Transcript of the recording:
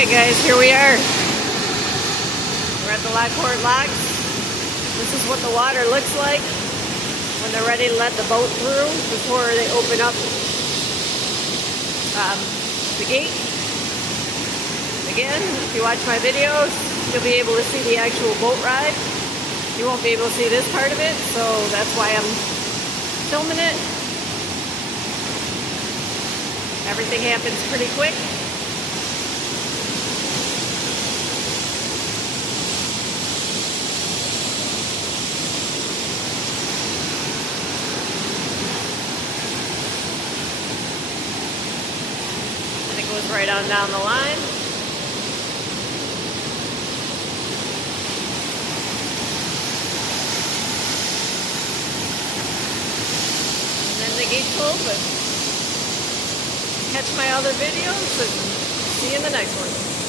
Alright guys, here we are. We're at the Lockport Locks. This is what the water looks like when they're ready to let the boat through before they open up the gate. Again, if you watch my videos, you'll be able to see the actual boat ride. You won't be able to see this part of it, so that's why I'm filming it. Everything happens pretty quick. And it goes right on down the line. And then the gates open. Catch my other videos and see you in the next one.